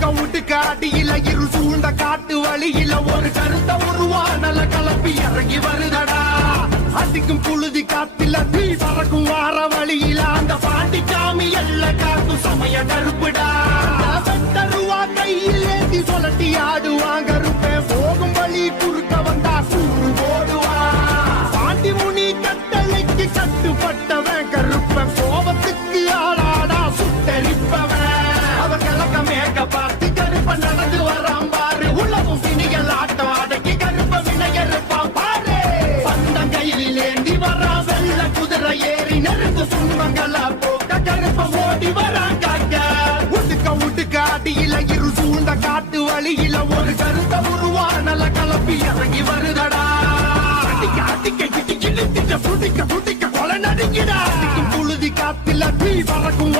கவுட்டு காட்டியில இரு சூழ்ந்த காட்டு வழியில ஒரு கருத்த உருவானல கலப்பி இறங்கி வருதடா. அடிக்கும் புழுதி காத்தில தீ பறக்கும் வார வழியில அந்த பாட்டி காமி எல்ல காத்து சமய கருப்புடா. தருவா கையில் ஏந்தி சொலட்டி ஆடுவாங்க இருப்பே போகும் வழி குறுக்க வந்தா சூறு போடுவா. பாண்டி முனி கட்டளைக்கு கட்டுப்பட்டவன் கருப்பன் வெள்ள ஏறி நெருங்கு துன்பங்களா போக்க கருப்ப ஓடி வரான் காக்க. உடுக்க உடுக்க அடியில இரு சூழ்ந்த காட்டு வழியில ஒரு கருத்த உருவானல கலப்பி இறங்கி வருதடா. அடிக்க அடிக்க இடிக்க இழுத்திட்ட புடிக்க புடிக்க கொலை நடுங்கிடா. அடிக்கும் புழுதி காத்தில தீ பறக்கும்